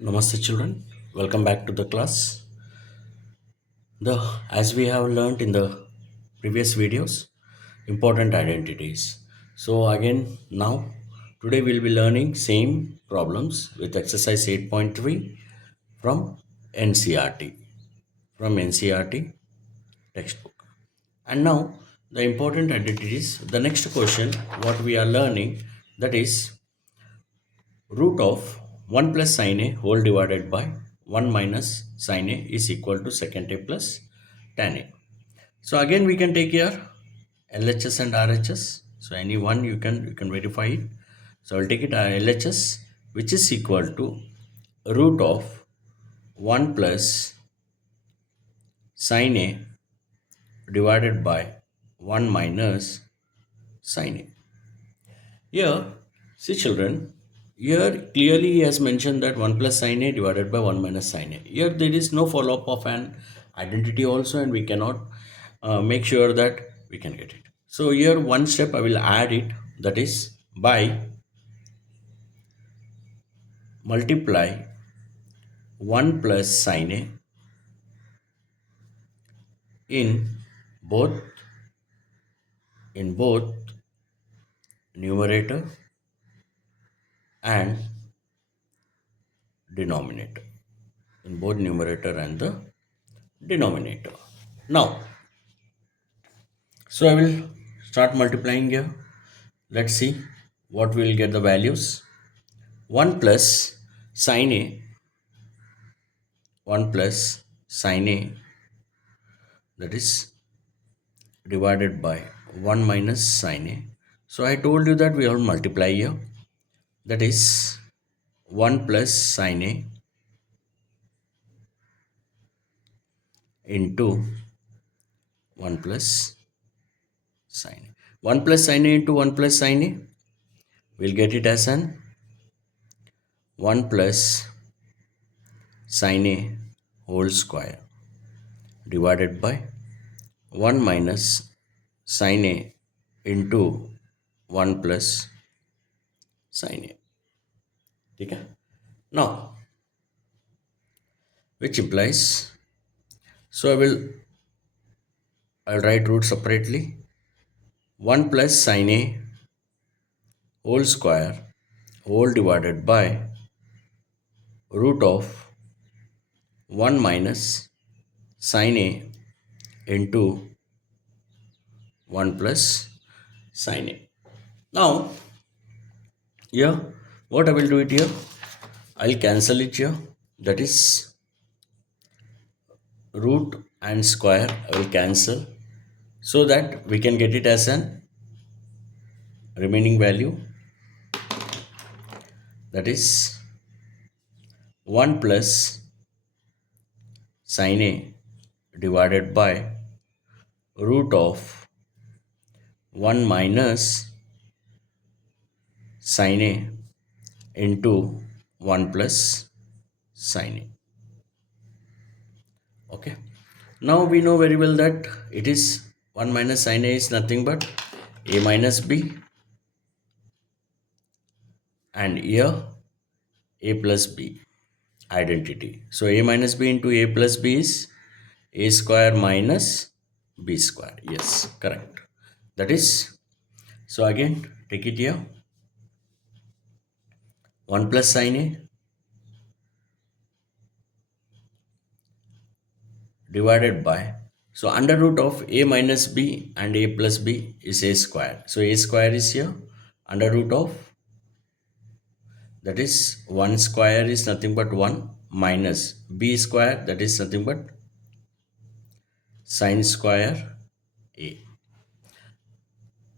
Namaste children, welcome back to the class. As we have learned in the previous videos, important identities. So again now today we'll be learning same problems with exercise 8.3 from NCERT textbook. And now the important identities, the next question what we are learning, that is root of 1 plus sin a whole divided by 1 minus sin a is equal to secant a plus tan a. So again we can take here LHS and RHS. So any one you can verify it. So I'll take it LHS, which is equal to root of 1 plus sin a divided by 1 minus sin a. Here, see children, here clearly he has mentioned that 1 plus sin a divided by 1 minus sin a. Here there is no follow-up of an identity also, and we cannot make sure that we can get it. So here one step I will add it, that is by multiply 1 plus sin a in both both numerator and denominator, in both numerator and the denominator. Now so I will start multiplying here. Let's see what we will get the values. 1 plus sin a, 1 plus sin a, that is divided by 1 minus sin a. So I told you that we all multiply here. That is 1 plus sin a into 1 plus sin a. 1 plus sin a into 1 plus sin a, we'll get it as an 1 plus sin a whole square divided by 1 minus sin a into 1 plus sin a. ठीक है? Now, which implies, so I'll write root separately. 1 plus sin a whole square whole divided by root of 1 minus sin a into 1 plus sin a. Now, here what I will do it here, I'll cancel it here, that is root and square I will cancel, so that we can get it as an remaining value, that is 1 plus sin a divided by root of 1 minus sin a into 1 plus sin a. Okay, now we know very well that it is 1 minus sin a is nothing but a minus b, and here a plus b identity. So a minus b into a plus b is a square minus b square. Yes, correct. That is, so again take it here, 1 plus sin a divided by, so under root of a minus b and a plus b is a square. So a square is here, under root of, that is 1 square is nothing but 1 minus b square, that is nothing but sin square a.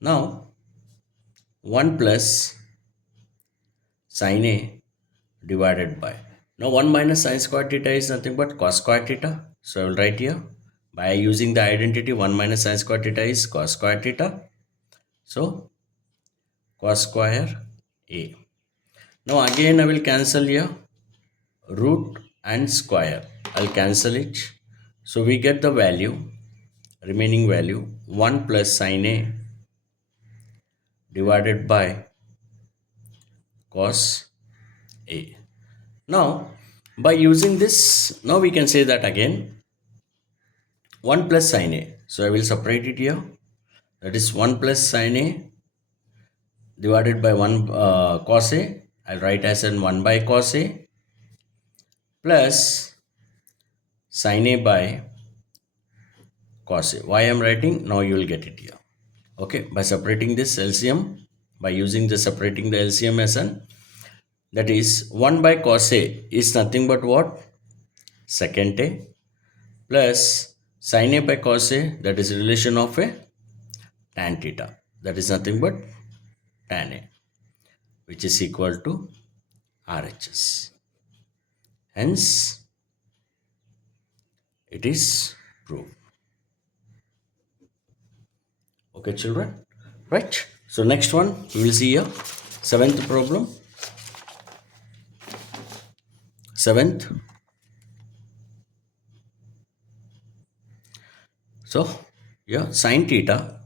Now 1 plus sin a divided by, now 1 minus sin square theta is nothing but cos square theta. So I will write here by using the identity 1 minus sin square theta is cos square theta. So cos square a. Now again I will cancel here root and square. I'll cancel it. So we get the value, remaining value 1 plus sin a divided by cos a. Now By using this, now we can say that again 1 plus sin A. So I will separate it here. That is 1 plus sin A divided by 1 cos A. I'll write as in 1 by cos A plus sin A by cos A. Why I'm writing? Now you will get it here. Okay, by separating this LCM, by using the separating the LCM as an, that is 1 by cos A is nothing but what? Secant A plus sin A by cos A, that is relation of a tan theta, that is nothing but tan A, which is equal to RHS. Hence, it is proved. Okay, children, right? So next one we will see here, seventh problem. Seventh. So yeah, sin theta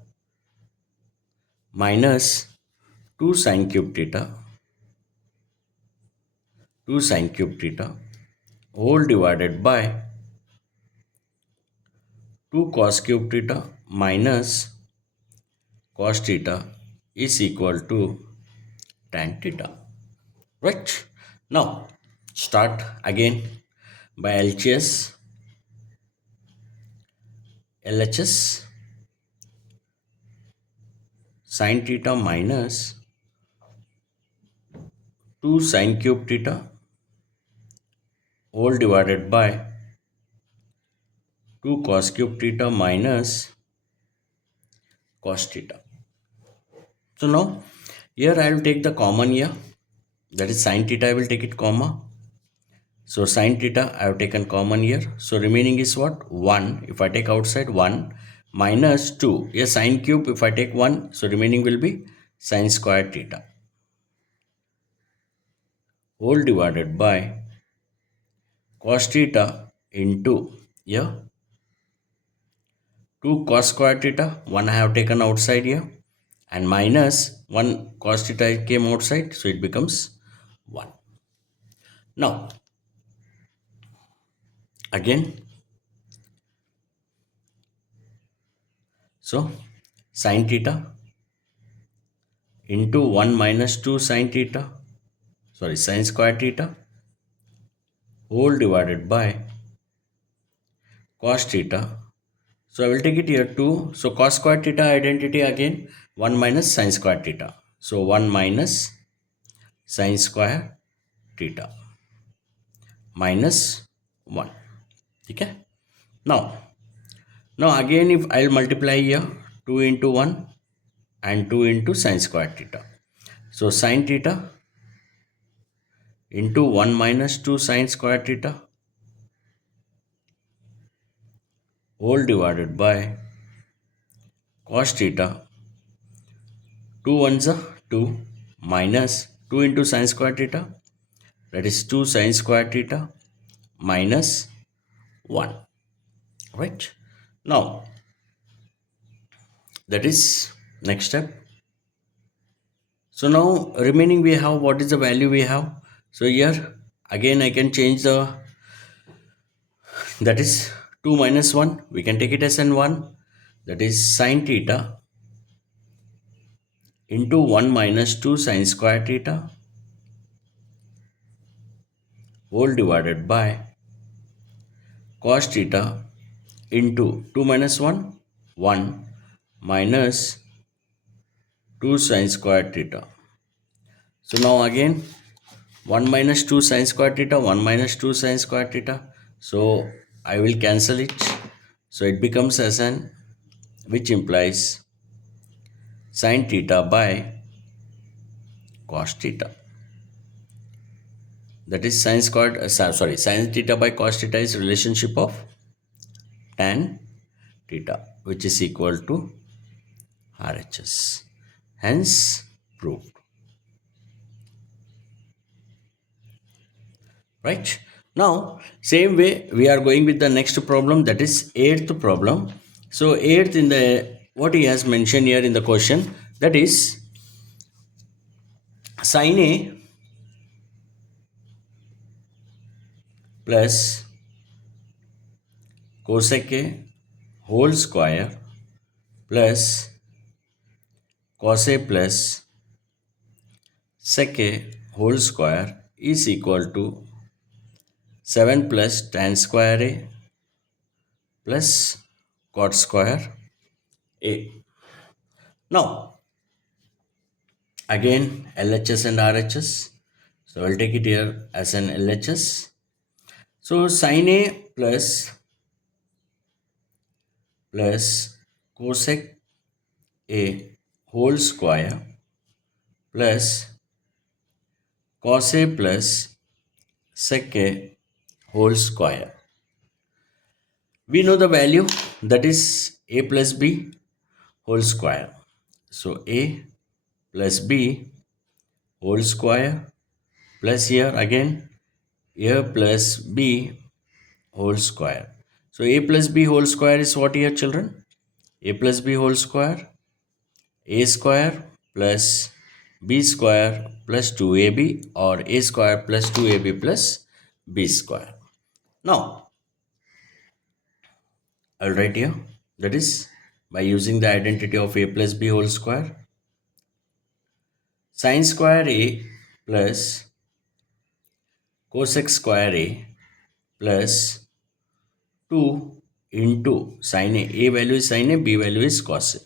minus 2 sin cube theta, 2 sin cube theta whole divided by 2 cos cube theta minus cos theta is equal to tan theta. Right? Now start again by LHS, LHS sin theta minus 2 sin cube theta whole divided by 2 cos cube theta minus cos theta. So now here I will take the common here, that is sin theta I will take it comma. So sin theta I have taken common here. So remaining is what? 1. If I take outside 1 minus 2. Yes, sin cube if I take 1. So remaining will be sin square theta whole divided by cos theta into here 2 cos square theta. 1 I have taken outside here and minus 1 cos theta came outside. So it becomes 1. Now again, so sin theta into 1 minus 2 sin theta, sorry, sin square theta whole divided by cos theta. So I will take it here 2. So cos square theta identity again 1 minus sin square theta. So 1 minus sin square theta minus 1. Okay. Now again if I will multiply here 2 into 1 and 2 into sin square theta. So sin theta into 1 minus 2 sin square theta whole divided by cos theta. 2 ones are 2 minus 2 into sin square theta, that is 2 sin square theta minus 1. Right? Now that is next step. So now remaining we have, what is the value we have? So here again I can change the, that is 2 minus 1, we can take it as an 1, that is sin theta into 1 minus 2 sin square theta whole divided by cos theta into 2 minus 1, 1 minus 2 sin square theta. So now again 1 minus 2 sin square theta, 1 minus 2 sin square theta. So I will cancel it. So it becomes as an, which implies sin theta by cos theta. That is sin squared, sorry, sin theta by cos theta is relationship of tan theta, which is equal to RHS. Hence proved. Right? Now same way we are going with the next problem, that is eighth problem. So eighth, in the what he has mentioned here in the question, that is sin A plus cosec A whole square plus cos A plus sec A whole square is equal to 7 plus tan square A plus cot square A. Now, again LHS and RHS. So, I'll take it here as an LHS. So, sin A plus cosec A whole square plus cos A plus sec A whole square. We know the value, that is A plus B whole square. So A plus B whole square plus here again A plus B whole square. So A plus B whole square is what here, children? A plus B whole square, A square plus B square plus 2AB, or A square plus 2AB plus B square. Now, I'll write here, that is by using the identity of A plus B whole square, sin square A plus cosec square A plus 2 into sin A. A value is sin A, B value is cos A.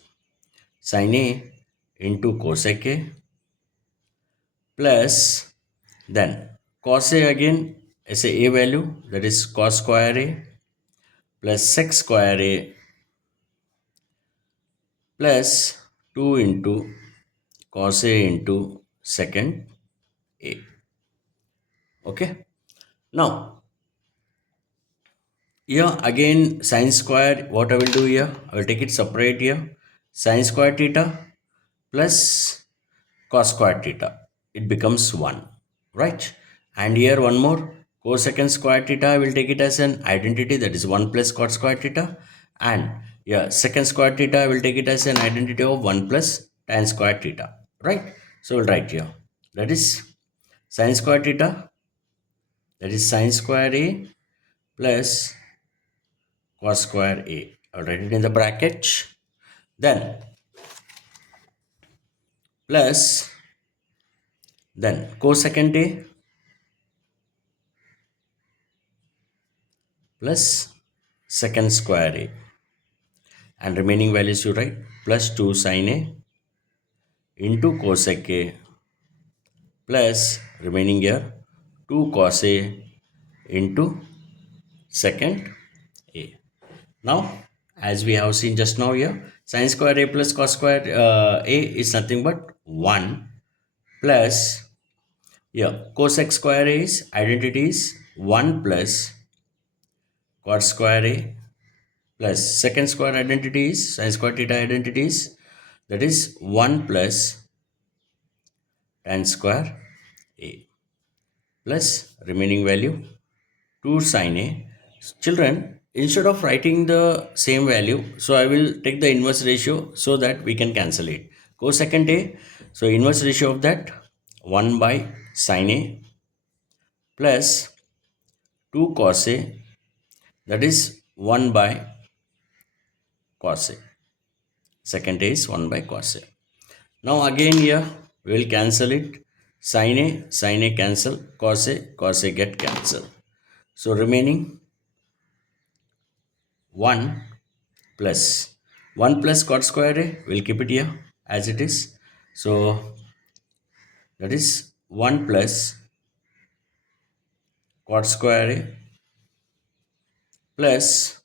Sin A into cosec A plus then cos A again as a value, that is cos square A plus sec square A plus 2 into cos A into second A. Okay. Now, here again sin square, what I will do here, I will take it separate here. Sin square theta plus cos square theta, it becomes 1, right? And here one more, cosecant square theta, I will take it as an identity, that is 1 plus cot square theta. And yeah, secant square theta, I will take it as an identity of 1 plus tan square theta, right? So we'll write here, that is sin square theta, that is sin square A plus cos square A. I'll write it in the bracket. Then plus then cosecant A plus secant square A, and remaining values you write plus 2 sin A into cosec A plus remaining here 2 cos A into secant A. Now, as we have seen just now here, sin square A plus cos square A is nothing but 1 plus here cosec square A is identity is 1 plus cot square A plus secant square identity is sin square theta identity is, that is 1 plus tan square A plus remaining value 2 sin A. Children, instead of writing the same value, so I will take the inverse ratio so that we can cancel it. Cosecant A, so inverse ratio of that 1 by sin A plus 2 cos A, that is 1 by cos A. Second A is 1 by cos A. Now again here we will cancel it. Sin A cancel, cos A get cancelled. So remaining 1 plus 1 plus cot square A, we'll keep it here as it is. So that is 1 plus cot square A plus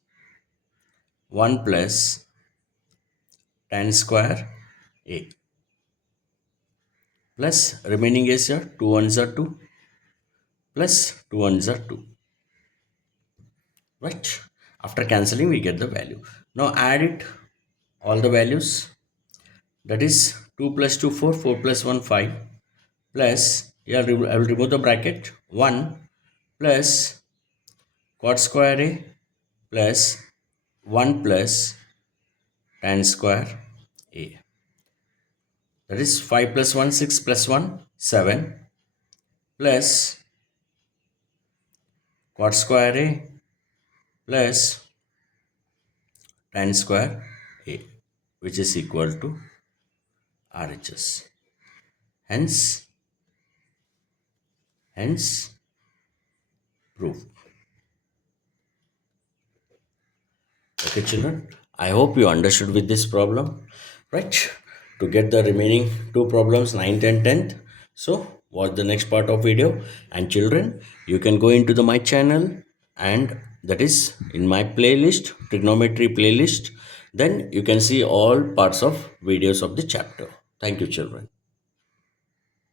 1 plus tan square A plus remaining is here 2 ones are 2 plus 2 ones are 2, right? After cancelling we get the value. Now add it all the values, that is 2 plus 2 4, 4 plus 1 5 plus here I will remove the bracket 1 plus cot square A plus 1 plus tan square A, that is 5 plus 1 6 plus 1 7 plus cot square A plus tan square A, which is equal to RHS. Hence proved. Okay, children, I hope you understood with this problem, right? To get the remaining two problems, 9th and 10th. So, watch the next part of video. And children, you can go into the my channel, and that is in my playlist, trigonometry playlist. Then you can see all parts of videos of the chapter. Thank you, children.